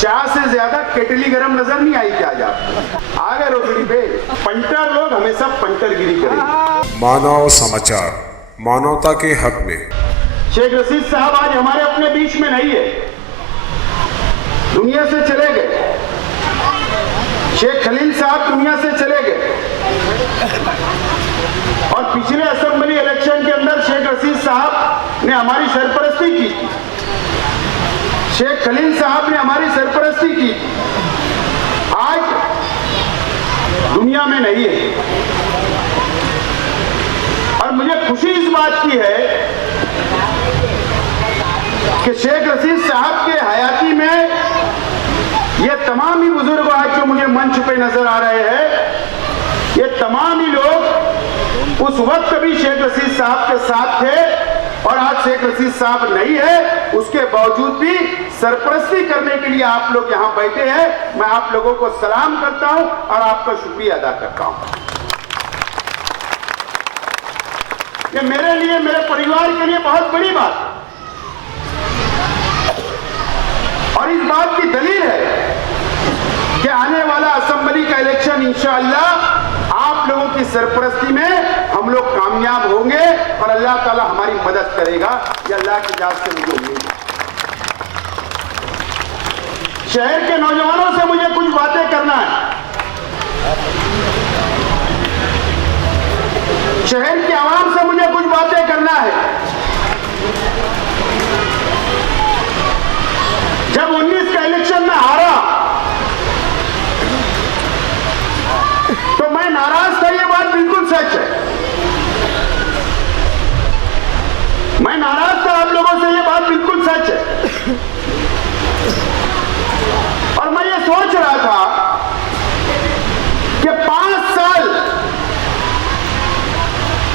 चाय से ज्यादा केटली गरम नजर नहीं आई क्या आज आपको? आ गए रोकड़ी पे। पंटर लोग हमेशा पंटरगिरी करेंगे। मानव समाचार, मानवता के हक में। शेख रशीद साहब आज हमारे अपने बीच में नहीं है, दुनिया से चले गए। शेख खलील साहब दुनिया से चले गए और पिछले असेंबली इलेक्शन के अंदर शेख रशीद साहब ने हमारी सरपरस्ती की, शेख खलील साहब ने हमारी सरपरस्ती की, आज दुनिया में नहीं है। और मुझे खुशी इस बात की है कि शेख रशीद साहब के हयाती में ये तमाम ही बुजुर्ग आज जो मुझे मंच पे नजर आ रहे हैं, ये तमाम ही लोग उस वक्त भी शेख रशीद साहब के साथ थे और आज शेख रशीद साहब नहीं है, उसके बावजूद भी सरपरस्ती करने के लिए आप लोग यहां बैठे हैं। मैं आप लोगों को सलाम करता हूं और आपका शुक्रिया अदा करता हूं। ये मेरे लिए, मेरे परिवार के लिए बहुत बड़ी बात है और इस बात की दलील है कि आने वाला असेंबली का इलेक्शन इंशाअल्लाह आप लोगों की सरपरस्ती में हम लोग कामयाब होंगे और अल्लाह ताला हमारी मदद करेगा। ये अल्लाह की जात से मुझे उम्मीद है। शहर के नौजवानों से मुझे कुछ बातें करना है, शहर के आवाम से मुझे कुछ बातें करना है। जब 19 का इलेक्शन में हारा तो मैं नाराज था, ये बात बिल्कुल सच है। मैं नाराज था आप लोगों से, ये बात बिल्कुल सच है। और मैं ये सोच रहा था कि 5 साल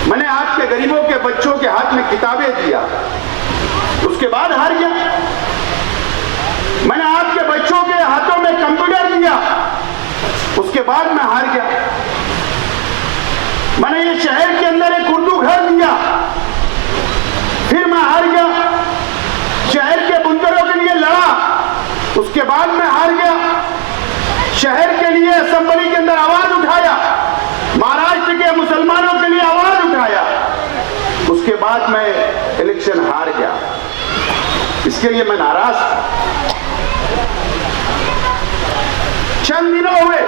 मैंने आपके गरीबों के बच्चों के हाथ में किताबें दिया, उसके बाद हार गया। मैंने आपके बच्चों के हाथों में कंप्यूटर दिया, उसके बाद मैं हार गया। मैंने ये शहर के अंदर एक उर्दू घर दिया, फिर मैं हार गया। शहर के बुनकरों के लिए लड़ा, उसके बाद मैं हार गया। शहर के लिए असेंबली के अंदर आवाज उठाया, महाराष्ट्र के मुसलमानों के लिए आवाज उठाया, उसके बाद मैं इलेक्शन हार गया। इसके लिए मैं नाराज था। चंद दिनों हुए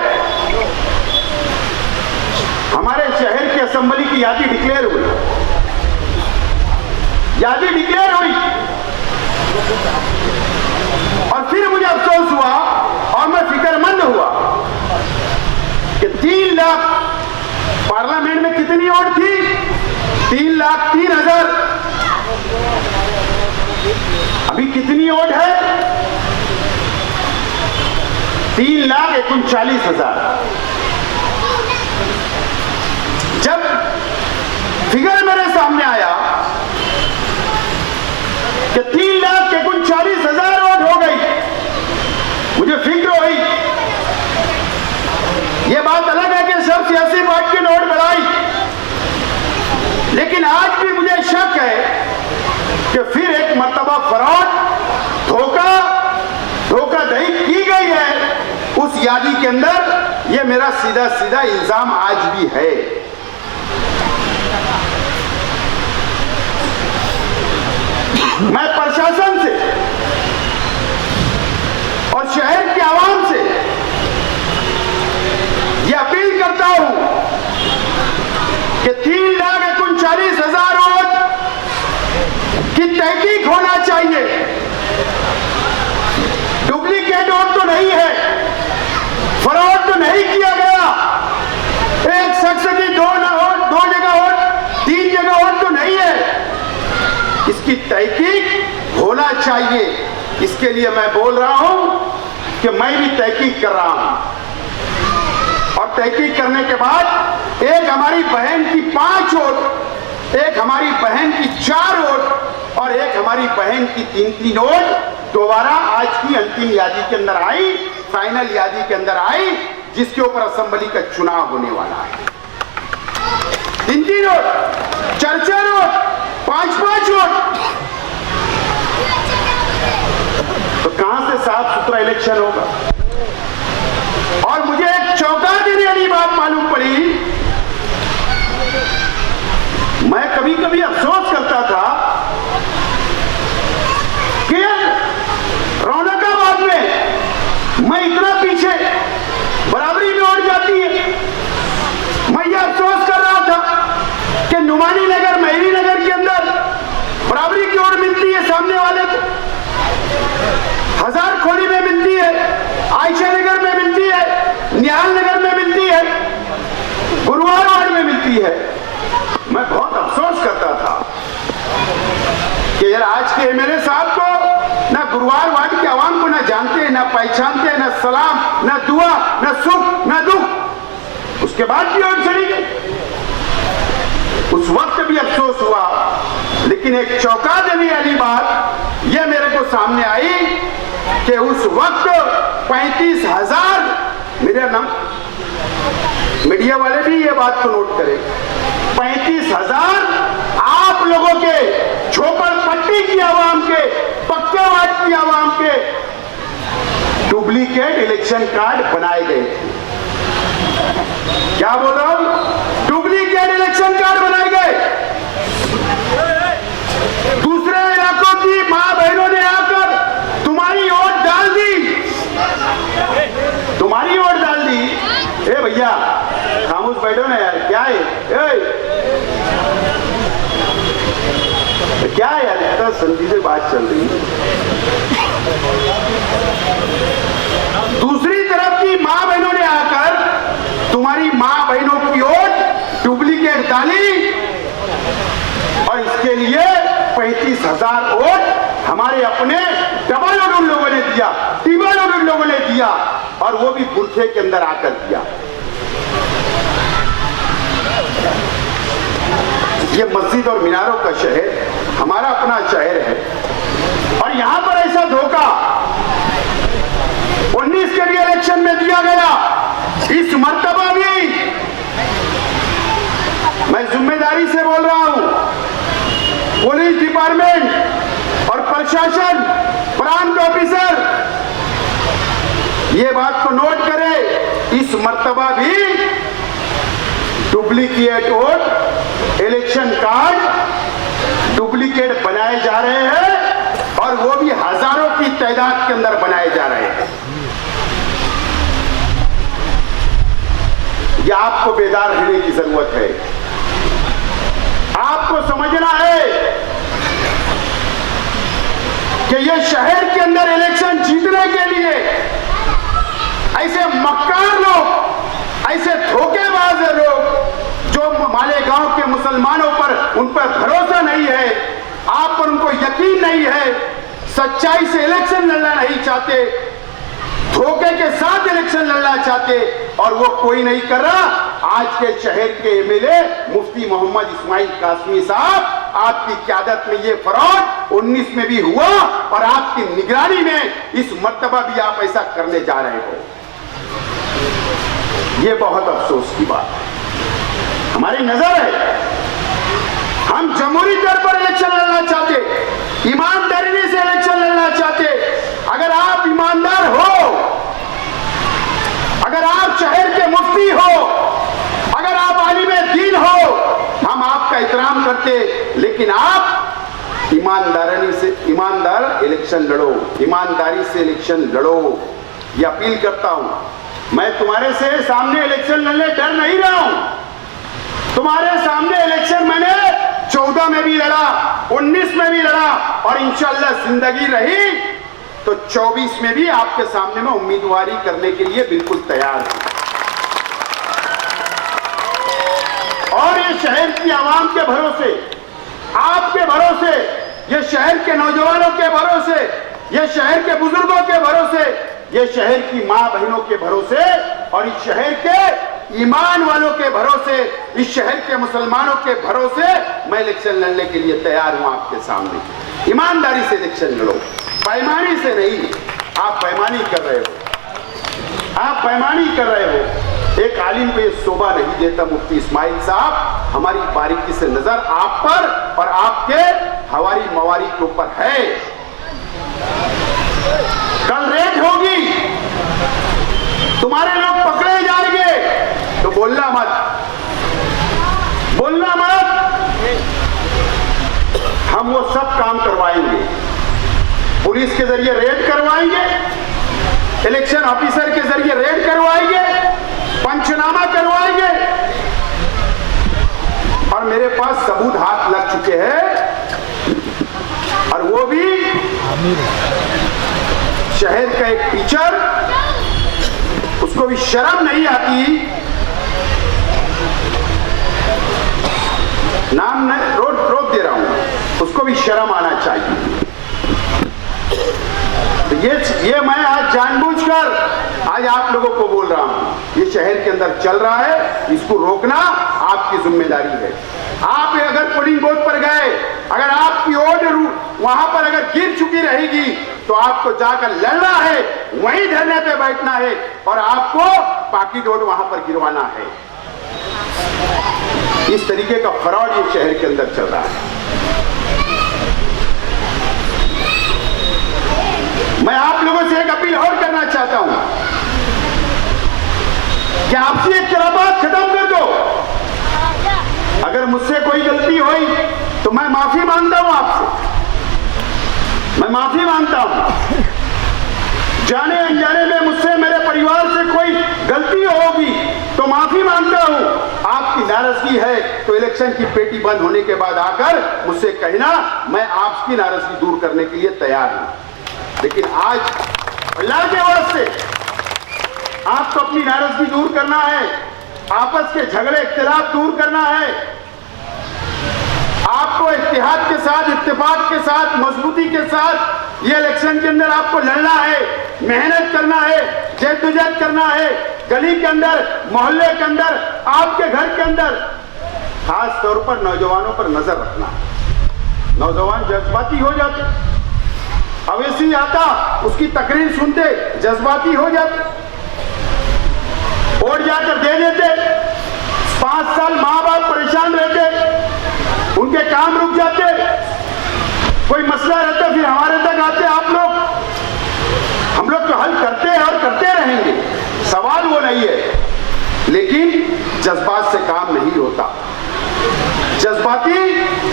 हमारे शहर की असेंबली की यादी डिक्लेयर हुई, यादी डिक्लेयर हुई और फिर मुझे अफसोस हुआ और मैं फिक्रमंद हुआ कि 3 लाख, पार्लियामेंट में कितनी वोट थी? 3,03,000। अभी कितनी वोट है? 3,39,000। जब फिगर मेरे सामने आया कि 3,39,000 वोट हो गई, मुझे फिक्र हुई। यह बात अलग है कि सब सियासी पार्टी ने वोट बढ़ाई, लेकिन आज भी मुझे शक है कि फिर एक मर्तबा फ्रॉड, धोखाधड़ी की गई है उस यादी के अंदर। यह मेरा सीधा सीधा इल्जाम आज भी है। मैं प्रशासन से और शहर के आवाम से यह अपील करता हूं कि 3,39,000 वोट की तहकीक होना चाहिए। डुप्लीकेट वोट तो नहीं है, फ्रॉड तो नहीं किया गया, एक शख्स की 2 जगह वोट, 3 जगह वोट तो नहीं है। इसकी तहकीक होना चाहिए। इसके लिए मैं बोल रहा हूं कि मैं भी तहकीक कर रहा हूं और तहकीक करने के बाद एक हमारी बहन की 5 वोट, एक हमारी बहन की 4 वोट और एक हमारी बहन की 3-3 वोट दोबारा आज की अंतिम यादी के अंदर आई, फाइनल यादी के अंदर आई, जिसके ऊपर असेंबली का चुनाव होने वाला है। 3-3 वोट, 4-4 वोट, 5-5 वोट। तो कहां से साफ सुथरा इलेक्शन होगा। और मुझे एक चौंका देने वाली बात मालूम पड़ी, मैं कभी कभी अफसोस करता था कि रौनकाबाद में मैं इतना पीछे, बराबरी में उठ जाती है। मैं ये अफसोस कर रहा था कि नुमानी नगर, मेहरी नगर के अंदर बराबरी की ओर मिलती है सामने वाले को, हजार खोली में मिलती है, आयशा नगर में मिलती है, निहाल नगर में मिलती है, गुरुवार वार्ड में मिलती है। मैं बहुत अफसोस करता था कि यार आज के एमएलए साहब को ना गुरुवार वार्ड के आवाम को ना जानते हैं, ना पहचानते हैं, ना सलाम, ना दुआ, ना सुख, ना दुख। उसके बाद भी और चली गई। उस वक्त भी अफसोस हुआ, लेकिन एक चौंका देने वाली बात यह मेरे को सामने आई कि उस वक्त 35,000, मेरा नाम, मीडिया वाले भी ये बात को नोट करें, 35,000 आप लोगों के, झोपड़पट्टी की आवाम के, पक्के वार्ड की आवाम के डुप्लीकेट इलेक्शन कार्ड बनाए गए थे। क्या बोल रहा हूं? डुप्लीकेट इलेक्शन कार्ड बनाए गए। दूसरे इलाकों की मां बहनों ने आकर तुम्हारी वोट डाल दी, तुम्हारी वोट डाल दी। ए भैया खामोश बैठो ना यार, क्या है? क्या है यार, इतना संधि से बात चल रही है। दूसरी तरफ की मां बहनों ने आकर तुम्हारी मां बहनों की वोट डुप्लीकेट डाली और इसके लिए 35,000 वोट हमारे अपने डबल वोट उन लोगों ने दिया, टिबल वोट उन लोगों ने दिया, और वो भी बुरखे के अंदर आकर दिया। ये मस्जिद और मीनारों का शहर, हमारा अपना शहर है, और यहां पर ऐसा धोखा 19 के भी इलेक्शन में दिया गया। इस मर्तबा भी मैं जिम्मेदारी से बोल रहा हूं, पुलिस डिपार्टमेंट और प्रशासन, प्रांत ऑफिसर ये बात को नोट करें, इस मर्तबा भी duplicate vote, election card duplicate बनाए जा रहे हैं, और वो भी हजारों की तादाद के अंदर बनाए जा रहे हैं। ये आपको बेदार रहने की जरूरत है। आपको समझना है कि ये शहर के अंदर इलेक्शन जीतने के लिए ऐसे मक्कार लोग, ऐसे धोखेबाज लोग जो मालेगांव के मुसलमानों पर, उन पर भरोसा नहीं है, आप पर उनको यकीन नहीं है, सच्चाई से इलेक्शन लड़ना नहीं चाहते, धोखे के साथ इलेक्शन लड़ना चाहते, और वो कोई नहीं कर रहा। आज के शहर के एमएलए मुफ्ती मोहम्मद इस्माइल कासमी साहब, आपकी क़यादत में ये फ्रॉड 19 में भी हुआ, और आपकी निगरानी में इस मर्तबा भी आप ऐसा करने जा रहे हो। ये बहुत अफसोस की बात है। हमारी नजर है, हम जमहूरी तौर पर इलेक्शन लड़ना चाहते, ईमानदारी से इलेक्शन लड़ना चाहते। अगर आप ईमानदार हो, अगर आप शहर के मुफ्ती हो, अगर आप आलिमे दीन हो, हम आपका एहतराम करते, लेकिन आप ईमानदारी से, ईमानदार इलेक्शन लड़ो, ईमानदारी से इलेक्शन लड़ो। ये अपील करता हूं। मैं तुम्हारे से सामने इलेक्शन लड़ने डर नहीं रहा हूं। तुम्हारे सामने इलेक्शन मैंने 14 में भी लड़ा, 19 में भी लड़ा, और इंशाअल्लाह जिंदगी रही तो 24 में भी आपके सामने में उम्मीदवारी करने के लिए बिल्कुल तैयार हूं। और ये शहर की आवाम के भरोसे, आपके भरोसे, ये शहर के नौजवानों के भरोसे, ये शहर के बुजुर्गों के भरोसे, ये शहर की मां बहनों के भरोसे, और इस शहर के ईमान वालों के भरोसे, इस शहर के मुसलमानों के भरोसे मैं इलेक्शन लड़ने के लिए तैयार हूं आपके सामने। ईमानदारी से इलेक्शन लड़ो, बेईमानी से नहीं। आप बेईमानी कर रहे हो, आप बेईमानी कर रहे हो। एक आलिम को ये शोभा नहीं देता। मुफ्ती इस्माइल साहब, हमारी बारीकी से नजर आप पर और आपके हवारी मवारी के ऊपर है। फाइट होगी, तुम्हारे लोग पकड़े जाएंगे, तो बोलना मत, बोलना मत। हम वो सब काम करवाएंगे, पुलिस के जरिए रेड करवाएंगे, इलेक्शन ऑफिसर के जरिए रेड करवाएंगे, पंचनामा करवाएंगे, और मेरे पास सबूत हाथ लग चुके हैं। और वो भी शहर का एक टीचर, उसको भी शर्म नहीं आती, नाम रोक दे रहा हूं, उसको भी शर्म आना चाहिए। तो ये मैं आज जानबूझकर आज आप लोगों को बोल रहा हूं, ये शहर के अंदर चल रहा है, इसको रोकना आपकी जिम्मेदारी है। आप अगर पोलिंग बूथ पर गए, अगर आपकी वोट वहां पर अगर गिर चुकी रहेगी, तो आपको जाकर लड़ना है, वहीं धरने पे बैठना है, और आपको पाकिट वोट वहां पर गिरवाना है। इस तरीके का फ्रॉड ये शहर के अंदर चल रहा है। मैं आप लोगों से एक अपील और करना चाहता हूं कि आपसी एक खिलाफत खत्म कर दो। अगर मुझसे कोई गलती हुई तो मैं माफी मांगता हूं आपसे, मैं माफी मांगता हूं। जाने अनजाने में मुझसे, मेरे परिवार से कोई गलती होगी तो माफी मांगता हूं। आपकी नाराजगी है तो इलेक्शन की पेटी बंद होने के बाद आकर मुझसे कहना, मैं आपकी नाराजगी दूर करने के लिए तैयार हूं। लेकिन आज अल्लाह के वास्ते आपको अपनी नाराजगी दूर करना है, आपस के झगड़े इख्तिलाफ दूर करना है, आपको इत्तेहाद के साथ, इत्तेफाक के साथ, मजबूती के साथ ये इलेक्शन के अंदर आपको लड़ना है, मेहनत करना है, जद्दोजहद करना है। गली के अंदर, मोहल्ले के अंदर, आपके घर के अंदर खास तौर पर नौजवानों पर नजर रखना। नौजवान जज्बाती हो जाते, अवैसी आता, उसकी तकरीर सुनते जज्बाती हो जाते, वोट जाकर दे देते। 5 साल माँ बाप परेशान रहते, उनके काम रुक जाते, कोई मसला रहता फिर हमारे तक आते आप लोग। हम लोग तो हल करते हैं और करते रहेंगे, सवाल वो नहीं है, लेकिन जज्बात से काम नहीं होता। जज्बाती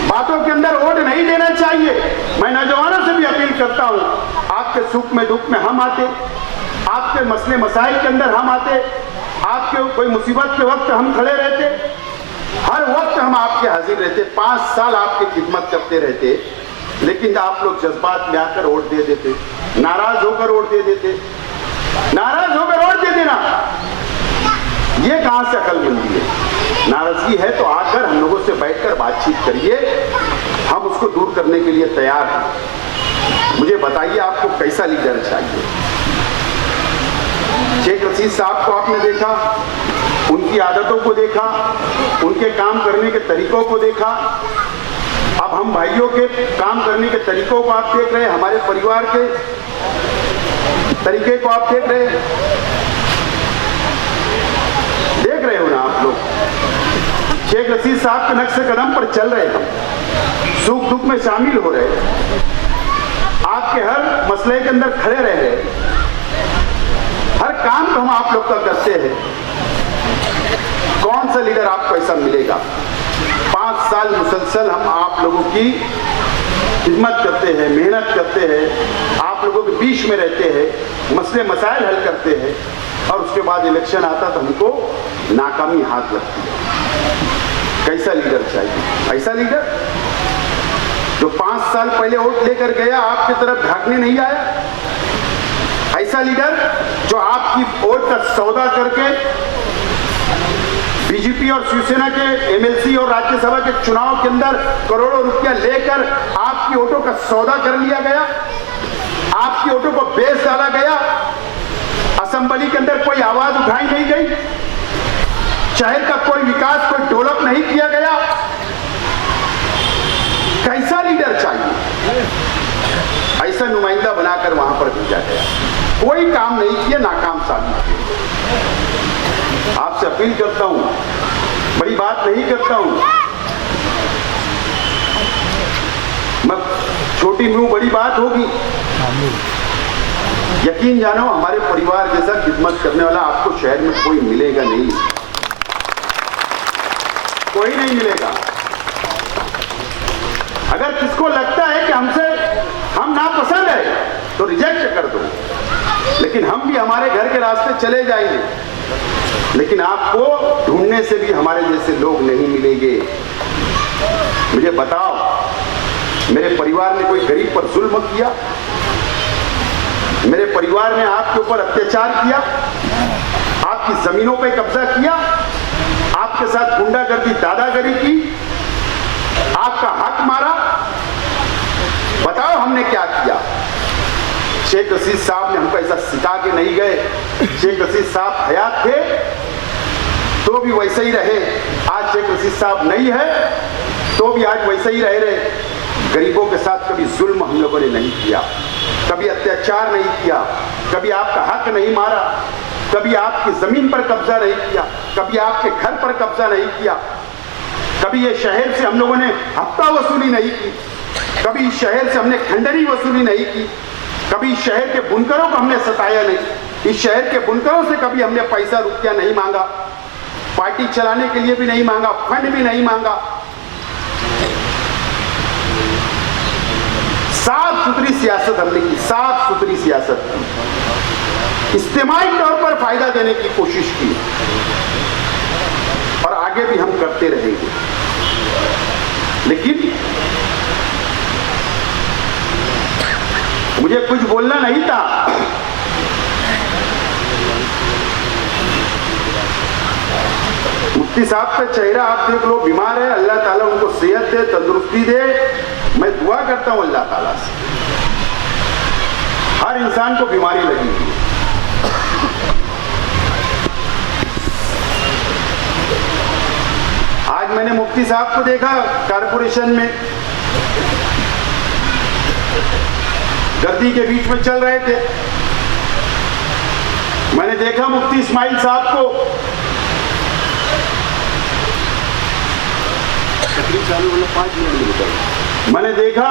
बातों के अंदर वोट नहीं देना चाहिए। मैं नौजवानों से भी अपील करता हूं, आपके सुख में दुख में हम आते, आपके मसले मसाइल के अंदर हम आते, आपके कोई मुसीबत के वक्त हम खड़े रहते, हर वक्त हम आपके हाजिर रहते। 5 साल आपकी खिदमत करते रहते, लेकिन आप लोग जज्बात में आकर वोट दे देते, नाराज होकर वोट दे देते। नाराज होकर वोट दे देना, ये कहां से अकलमंदी है? नाराजगी है तो आकर हम लोगों से बैठकर बातचीत करिए, हम उसको दूर करने के लिए तैयार हैं। मुझे बताइए आपको कैसा लीडर चाहिए? शेख रशीद साहब को आपने देखा, उनकी आदतों को देखा, उनके काम करने के तरीकों को देखा। अब हम भाइयों के काम करने के तरीकों को आप देख रहे हैं, हमारे परिवार के तरीके को आप देख रहे हो ना आप लोग। शेख रशीद साहब के नक्शे कदम पर चल रहे हैं, सुख दुख में शामिल हो रहे हैं, आपके हर मसले के अंदर खड़े रह रहे, हर काम तो हम आप लोग का करते हैं। कौन सा लीडर आपको ऐसा मिलेगा? 5 साल मुसलसल हम आप लोगों की खिदमत करते हैं, मेहनत करते हैं, आप लोगों के बीच में रहते हैं, मसले मसाइल हल करते हैं, और उसके बाद इलेक्शन आता तो हमको नाकामी हाथ लगती है। कैसा लीडर चाहिए? ऐसा लीडर जो 5 साल पहले वोट लेकर गया, आपकी तरफ भागने नहीं आया? ऐसा लीडर जो आपकी वोट का सौदा करके बीजेपी और शिवसेना के एमएलसी और राज्यसभा के चुनाव के अंदर करोड़ों रुपया लेकर आपकी वोटों का सौदा कर लिया गया, आपकी वोटों को बेच डाला गया, असेंबली के अंदर कोई आवाज उठाई नहीं गई, शहर का कोई विकास, कोई डेवलप नहीं किया गया। कैसा लीडर चाहिए? ऐसा नुमाइंदा बनाकर वहां पर भेजा गया, कोई काम नहीं किया, नाकाम साबित किया। आपसे अपील करता हूं, बड़ी बात नहीं करता हूं मैं, छोटी मुंह बड़ी बात होगी। यकीन जानो, हमारे परिवार जैसा खिदमत करने वाला आपको शहर में कोई मिलेगा नहीं, कोई नहीं मिलेगा। अगर किसको लगता है कि हम नापसंद है तो रिजेक्ट कर दो, लेकिन हम भी हमारे घर के रास्ते चले जाएंगे, लेकिन आपको ढूंढने से भी हमारे जैसे लोग नहीं मिलेंगे। मुझे बताओ, मेरे परिवार ने कोई गरीब पर जुल्म किया? मेरे परिवार ने आपके ऊपर अत्याचार किया? आपकी जमीनों पे कब्जा किया? आपके साथ गुंडागर्दी, दादागिरी की? आपका हक मारा? बताओ हमने क्या किया? शेख रशीद साहब ने हमको ऐसा सिखा के नहीं गए। शेख रशीद साहब हयात थे तो भी वैसे ही रहे, आज शेख रशीद साहब नहीं है तो भी आज वैसे ही रह रहे। गरीबों के साथ कभी जुल्म हम लोगों ने नहीं किया, कभी अत्याचार नहीं किया, कभी आपका हक नहीं मारा, कभी आपकी जमीन पर कब्जा नहीं किया, कभी आपके घर पर कब्जा नहीं किया, कभी ये शहर से हम लोगों ने हफ्ता वसूली नहीं की, कभी इस शहर से हमने खंडनी वसूली नहीं की, कभी इस शहर के बुनकरों को हमने सताया नहीं, इस शहर के बुनकरों से कभी हमने पैसा रुपया नहीं मांगा, पार्टी चलाने के लिए भी नहीं मांगा, फंड भी नहीं मांगा। साफ सुथरी सियासत हमने की, साफ सुथरी सियासत की, इज्तिमाई तौर पर फायदा देने की कोशिश की और आगे भी हम करते रहेंगे। लेकिन मुझे कुछ बोलना नहीं था, मुफ्ती साहब का चेहरा आप देख लो, बीमार है, अल्लाह ताला उनको सेहत दे, तंदुरुस्ती दे। मैं दुआ करता हूं अल्लाह ताला से, हर इंसान को बीमारी लगी हुई है। आज मैंने मुफ्ती साहब को देखा कारपोरेशन में, गर्दी के बीच में चल रहे थे। मैंने देखा मुफ्ती इस्माइल साहब को, मैंने देखा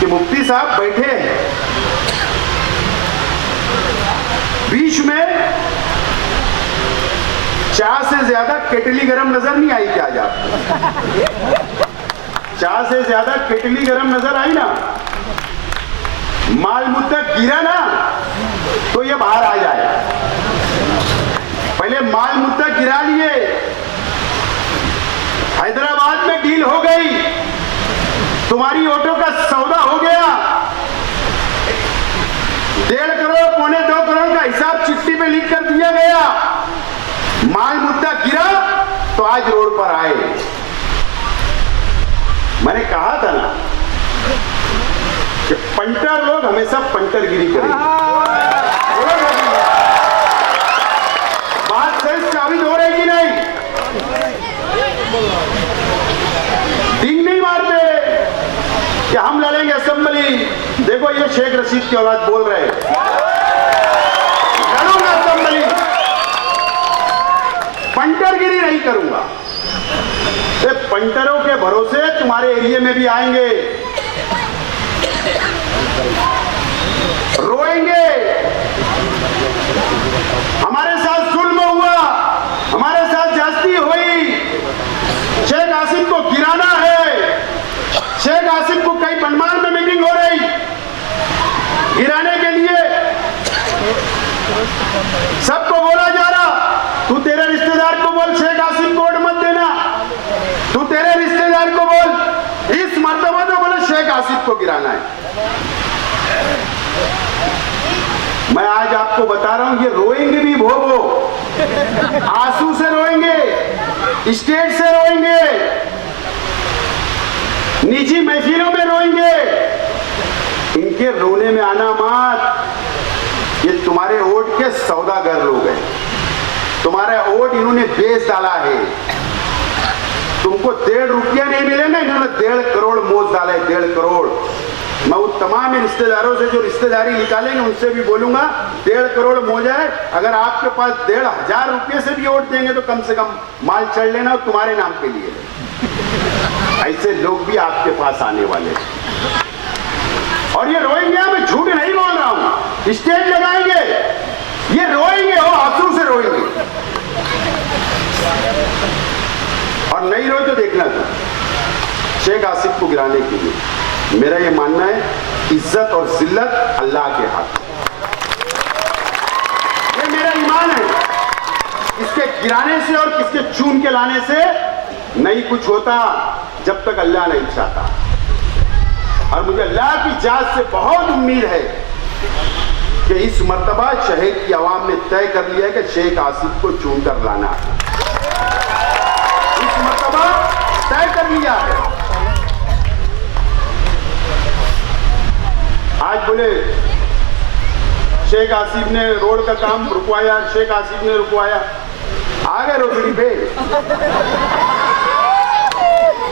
कि मुफ्ती साहब बैठे हैं, बीच में चाय से ज्यादा केटली गरम नजर नहीं आई क्या? आज आपको चाय से ज्यादा केटली गरम नजर आई ना? माल मुद्दा गिरा ना तो ये बाहर आ जाए। पहले माल मुद्दा गिरा लिए, हैदराबाद में डील हो गई, तुम्हारी ऑटो का सौदा हो गया, 1.5 करोड़ पौने 2 करोड़ का हिसाब चिट्ठी पे लिख कर दिया गया। माल मुद्दा गिरा तो आज रोड पर आए। मैंने कहा था ना कि पंटर लोग हमेशा पंटरगिरी करेंगे। बात सही साबित हो रही कि नहीं? डिंग नहीं मारते कि हम लड़ेंगे असेंबली। देखो ये शेख रशीद की औलाद बोल रहे हैं, लड़ूंगा असेंबली, पंटरगिरी नहीं करूंगा। ये पंटरों के भरोसे तुम्हारे एरिया में भी आएंगे, रोएंगे, हमारे साथ जुल्म हुआ, हमारे साथ ज्यादती हुई, शेख आसिम को गिराना है, शेख आसिम को कई बनमान में मीटिंग हो रही, गिराने के लिए सबको बोला जा रहा, तू तेरे रिश्तेदार को बोल शेख आसिम को वोट मत देना, तू तेरे रिश्तेदार को बोल, इस मर्तबा तो बोले शेख आसिम को गिराना है। मैं आज आपको बता रहा हूं, ये रोएंगे भी भोगो, आंसू से रोएंगे, स्टेज से रोएंगे, निजी महफिलों में रोएंगे। इनके रोने में आना मत, ये तुम्हारे वोट के सौदागर लोग हैं, तुम्हारा वोट इन्होंने बेच डाला है। तुमको 1.5 रुपया नहीं मिले ना, इन्होंने 1.5 करोड़ मोज डाला है, 1.5 करोड़। मैं उन तमाम रिश्तेदारों से जो रिश्तेदारी निकालेंगे उनसे भी बोलूंगा 1.5 करोड़ मौजा है, अगर आपके पास 1,500 रुपये से भी वोट देंगे तो कम से कम माल चढ़ लेना तुम्हारे नाम के लिए। ऐसे लोग भी आपके पास आने वाले हैं। और ये रोएंगे, मैं झूठ नहीं बोल रहा हूं, स्टेज लगाएंगे, ये रोएंगे और आंसू से रोएंगे। और नहीं रोए तो देखना था शेख आसिफ को गिराने के लिए। मेरा ये मानना है इज्जत और जिल्लत अल्लाह के हाथ, ये मेरा ईमान है। इसके गिराने से और किसके चून के लाने से नहीं कुछ होता जब तक अल्लाह नहीं चाहता। और मुझे अल्लाह की जात से बहुत उम्मीद है कि इस मर्तबा शहर की आवाम ने तय कर लिया है कि शेख आसिफ को चुन कर लाना है। इस मर्तबा तय कर लिया है। आज बोले शेख आसिफ ने रोड का काम रुकवाया, शेख आसिफ ने रुकवाया, आ गए रोकड़ी पे।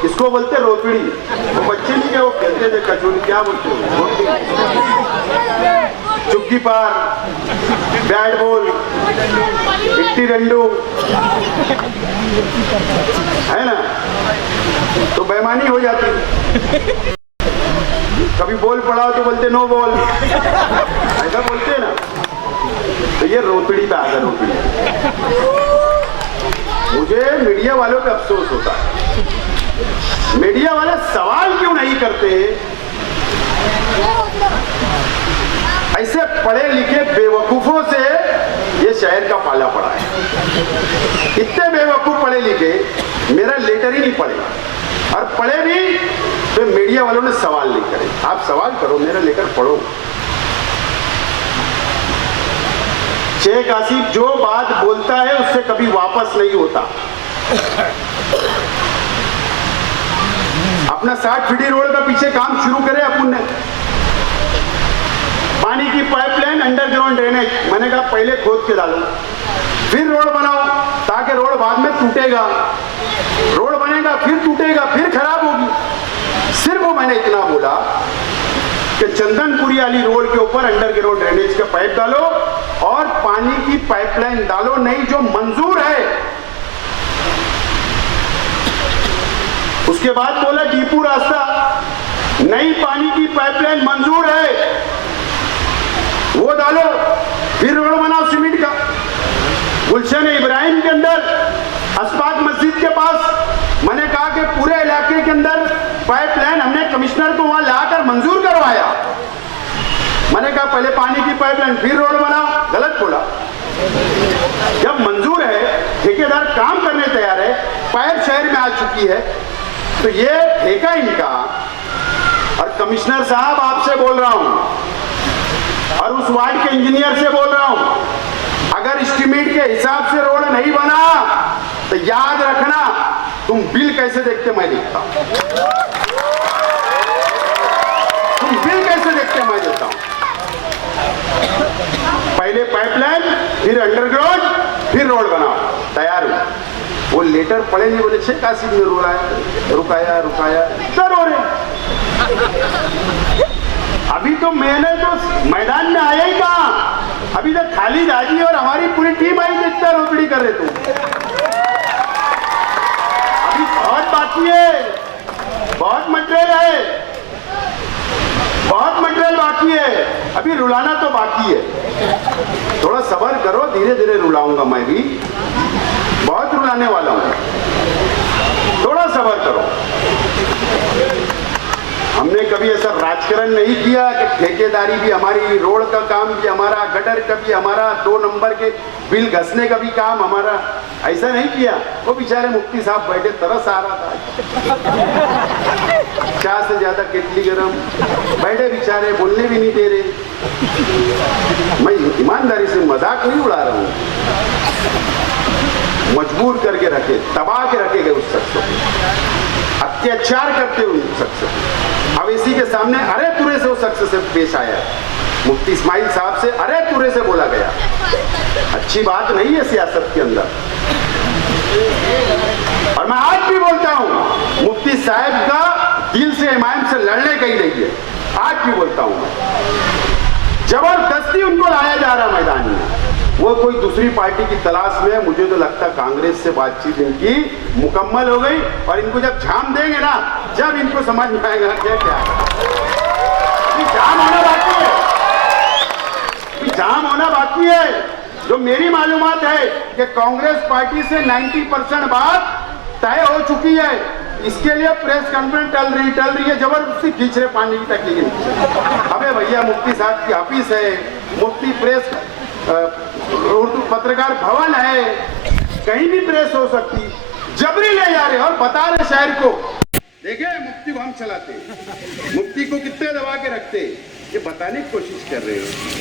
इसको बोलते रोकड़ी, वो बच्चे नहीं के वो खेलते थे कचौड़ी, क्या बोलते हो, चुक्की पार, बैट बॉल, इट्टी डंडू, है ना, तो बेईमानी हो जाती। कभी बॉल पड़ा तो बोलते नो बॉल, ऐसा बोलते हैं ना। तो ये रोकड़ी पे आ गया, रोकड़ी। मुझे मीडिया वालों पे अफसोस होता है, मीडिया वाले सवाल क्यों नहीं करते। ऐसे पढ़े लिखे बेवकूफों से ये शहर का पाला पड़ा है। इतने बेवकूफ पढ़े लिखे, मेरा लेटर ही नहीं पढ़े, और पढ़े भी तो मीडिया वालों ने सवाल नहीं करे। आप सवाल करो, मेरा लेकर पढ़ो। शेख आसिफ जो बात बोलता है उससे कभी वापस नहीं होता। अपना 60 फीट रोड का पीछे काम शुरू करे अपन ने। पानी की पाइपलाइन, अंडरग्राउंड ड्रेनेज, मैंने कहा पहले खोद के डालो, फिर रोड बनाओ, ताकि रोड बाद में टूटेगा, रोड बनेगा फिर टूटेगा, फिर खराब होगी। सिर्फ वो मैंने इतना बोला कि चंदनपुरी वाली रोड के ऊपर अंडरग्राउंड ड्रेनेज का पाइप डालो और पानी की पाइपलाइन डालो, नहीं जो मंजूर है। उसके बाद बोला डीपू रास्ता, नई पानी की पाइपलाइन मंजूर है, वो डालो, फिर रोड बनाओ सीमेंट का। गुलशन इब्राहिम के अंदर अस्पाक मस्जिद के पास मैंने कहा कि पूरे इलाके के अंदर पाइपलाइन हमने कमिश्नर को वहां लाकर मंजूर करवाया। मैंने कहा पहले पानी की पाइपलाइन फिर रोड बनाओ, गलत बोला। जब मंजूर है, ठेकेदार काम करने तैयार है, पाइप शहर में आ चुकी है, तो ये ठेका इनका। और कमिश्नर साहब आपसे बोल रहा हूं और उस वार्ड के इंजीनियर से बोल रहा हूं, अगर एस्टीमेट के हिसाब से रोड नहीं बना तो याद रखना, तुम बिल कैसे देखते मैं देखता हूं, तुम बिल कैसे देखते मैं देखता हूं। पहले पाइपलाइन, फिर अंडरग्राउंड, फिर रोड बनाओ, तैयार हो। वो लेटर पढ़े नहीं, बोले शेख आसिफ ने रुकाया क्या रो रहे। अभी तो मैंने तो मैदान में आया ही कहा, अभी तक खाली दादी और हमारी पूरी टीम आई, जितना रोकड़ी कर रहे तुम। अभी बहुत बाकी है, बहुत मटेरियल है, बहुत मटेरियल बाकी है, अभी रुलाना तो बाकी है। थोड़ा सब्र करो, धीरे धीरे रुलाऊंगा मैं भी, बहुत रुलाने वाला हूं, थोड़ा सब्र करो। हमने कभी ऐसा राजकारण नहीं किया कि ठेकेदारी भी हमारी, रोड का काम भी हमारा, गटर का भी हमारा, 2 नंबर के बिल घसने का भी काम हमारा, ऐसा नहीं किया। वो बेचारे मुफ्ती साहब बैठे, तरस आ रहा था, चाय से ज्यादा केटली गरम, बैठे बेचारे, बोलने भी नहीं दे रहे। मैं ईमानदारी से मजाक नहीं उड़ा रहा हूं, मजबूर करके रखे, दबा के रखे गए उस शख्स को, अत्याचार करते हुए उस शख्स को। अवेसी के सामने अरे तुरे से उस शख्स से पेश आया, मुफ्ती इस्माइल साहब से अरे तुरे से बोला गया। अच्छी बात नहीं है सियासत के अंदर। और मैं आज भी बोलता हूं, मुफ्ती साहब का दिल से इमाम से लड़ने का ही नहीं है, आज भी बोलता हूं मैं। जबरदस्ती उनको लाया जा रहा मैदान में, वो कोई दूसरी पार्टी की तलाश में है। मुझे तो लगता है कांग्रेस से बातचीत इनकी मुकम्मल हो गई, और इनको जब झाम देंगे ना, जब इनको समझ में आएगा क्या क्या जाम होना बाकी है, जाम होना बाकी है। जो मेरी मालूमात है कि कांग्रेस पार्टी से 90% बात तय हो चुकी है। इसके लिए प्रेस कॉन्फ्रेंस टल रही है, जबरदस्ती खींच रहे पानी की टंकी के नीचे। अबे भैया, मुफ्ती साहब की ऑफिस है, मुफ्ती प्रेस उर्दू पत्रकार भवन है, कहीं भी प्रेस हो सकती, जबरी ले जा रहे और बता रहे शहर को, देखे मुफ्ती को हम चलाते, मुफ्ती को कितने दबा के रखते, ये बताने की कोशिश कर रहे हो।